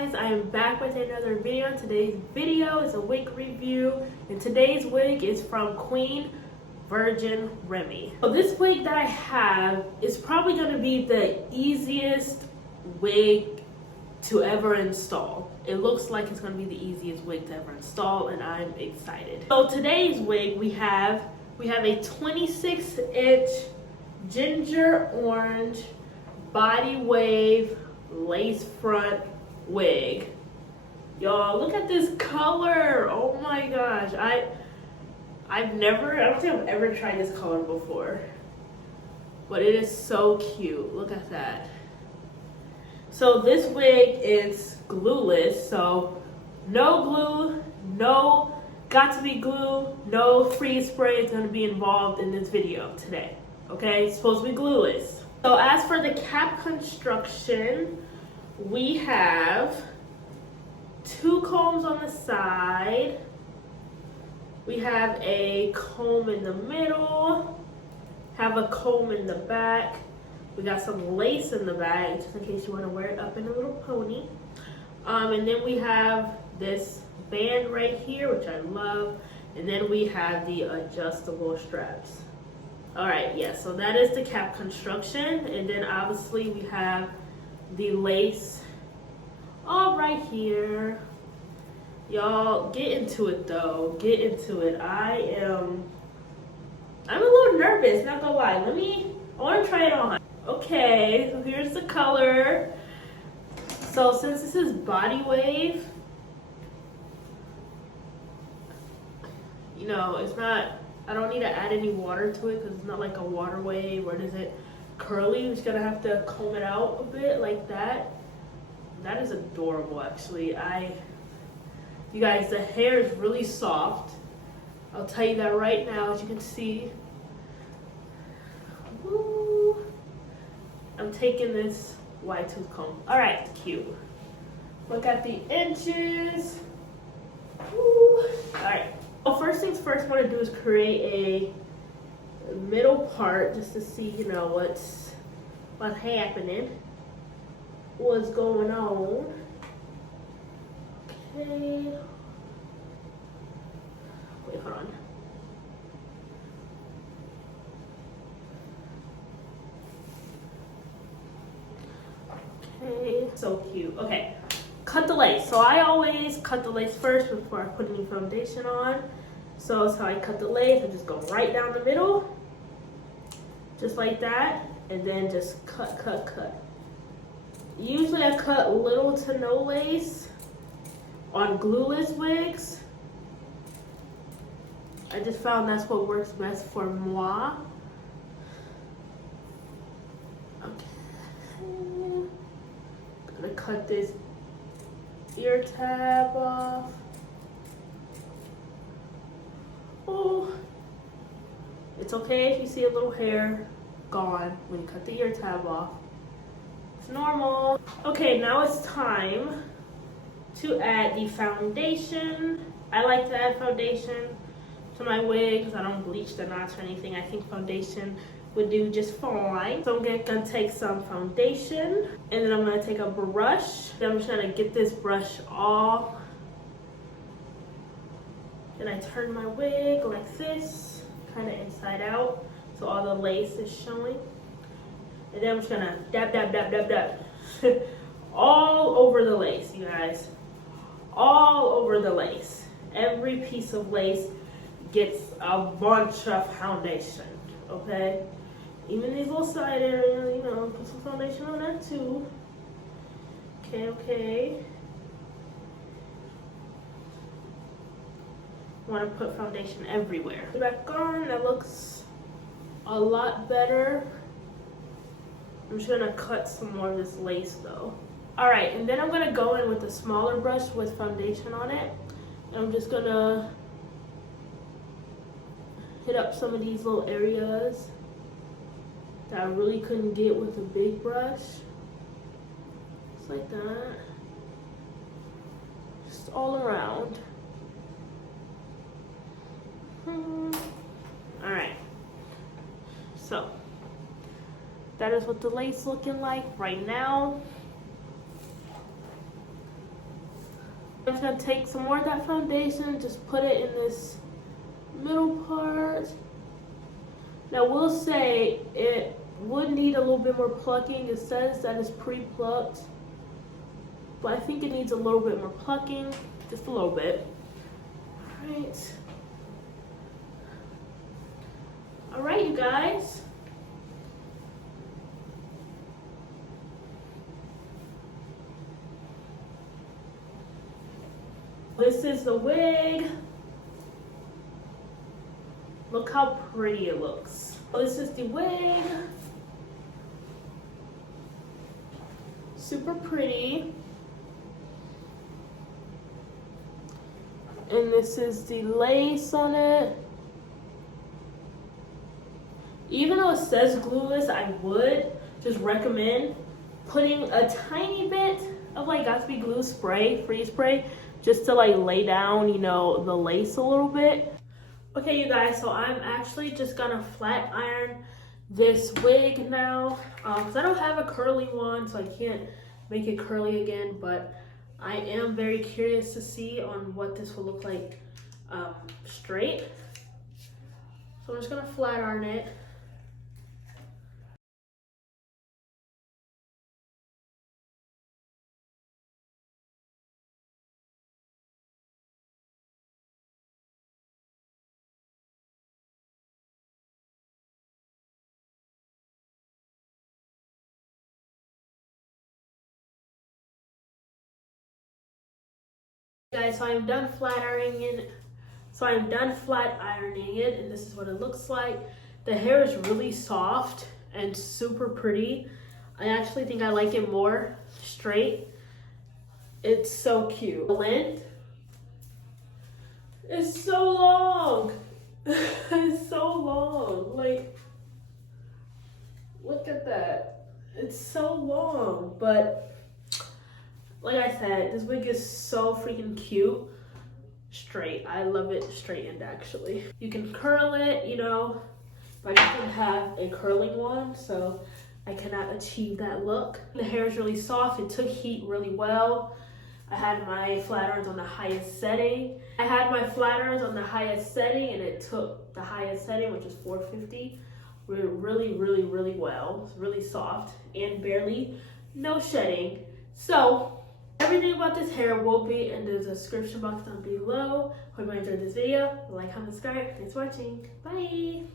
guys, I am back with another video. Today's video is a wig review, and today's wig is from Queen Virgin Remy. So this wig that I have is probably going to be the easiest wig to ever install. It looks like it's going to be the easiest wig to ever install, and I'm excited. So today's wig, we have a 26-inch ginger orange body wave lace front wig. Y'all, look at this color. Oh my gosh. I don't think I've ever tried this color before, but it is so cute. Look at that. So this wig is glueless, so no glue, no got to be glue, no freeze spray is going to be involved in this video today. Okay, it's supposed to be glueless. So as for the cap construction, we have 2 combs on the side. We have a comb in the middle, have a comb in the back. We got some lace in the back, just in case you want to wear it up in a little pony. And then we have this band right here, which I love. And then we have the adjustable straps. All right, yeah, so that is the cap construction. And then obviously we have the lace all right here. Y'all, get into it though, get into it. I'm a little nervous, not gonna lie. I wanna try it on. Okay, so here's the color. So since this is body wave, you know, it's not, I don't need to add any water to it because it's not like a water wave or is it curly. You're just gonna have to comb it out a bit like that. That is adorable, actually. You guys, the hair is really soft. I'll tell you that right now, as you can see. Woo. I'm taking this wide tooth comb. All right, cute. Look at the inches. Woo. All right. Well, first things first, what I want to do is create a middle part just to see, you know, what's happening, what's going on. Okay. Wait, hold on. Okay, so cute. Okay. Cut the lace. So I always cut the lace first before I put any foundation on. So that's how I cut the lace. I just go right down the middle, just like that, and then just cut, cut, cut. Usually I cut little to no lace on glueless wigs. I just found that's what works best for moi. Okay. I'm gonna cut this ear tab off. Oh, it's okay if you see a little hair gone when you cut the ear tab off. It's normal. Okay, now it's time to add the foundation. I like to add foundation to my wig because I don't bleach the knots or anything. I think foundation would do just fine. So I'm gonna take some foundation, and then I'm gonna take a brush. Then I'm just gonna get this brush off. Then I turn my wig like this, kind of inside out, so all the lace is showing. And then I'm just gonna dab, dab, dab, dab, dab. All over the lace, you guys. All over the lace. Every piece of lace gets a bunch of foundation, okay? Even these little side areas, you know, put some foundation on that too. Okay, okay. Want to put foundation everywhere. Back on, that looks a lot better. I'm just gonna cut some more of this lace though. All right, and then I'm gonna go in with a smaller brush with foundation on it. And I'm just gonna hit up some of these little areas that I really couldn't get with a big brush. Just like that. Just all around. All right. So that is what the lace looking like right now. I'm just gonna take some more of that foundation, just put it in this middle part. Now we'll say it would need a little bit more plucking. It says that it's pre-plucked, but I think it needs a little bit more plucking, just a little bit. All right, you guys. This is the wig. Look how pretty it looks. This is the wig. Super pretty. And this is the lace on it. Even though it says glueless, I would just recommend putting a tiny bit of like 𝐂𝐃𝐄 glue spray, free spray, just to like lay down, you know, the lace a little bit. Okay, you guys, so I'm actually just gonna flat iron this wig now, because I don't have a curly one, so I can't make it curly again, but I am very curious to see on what this will look like straight. So I'm just gonna flat iron it. Guys, so I'm done flat ironing it. And this is what it looks like. The hair is really soft and super pretty. I actually think I like it more straight. It's so cute. The length is so long. It's so long. Like, look at that. It's so long, but like I said, this wig is so freaking cute. Straight. I love it straightened, actually. You can curl it, you know, but I don't have a curling one, so I cannot achieve that look. The hair is really soft. It took heat really well. I had my flat irons on the highest setting. And it took the highest setting, which is 450, really, really, really well. It's really soft and barely no shedding. So everything about this hair will be in the description box down below. Hope you enjoyed this video. Like, comment, subscribe. Thanks for watching. Bye.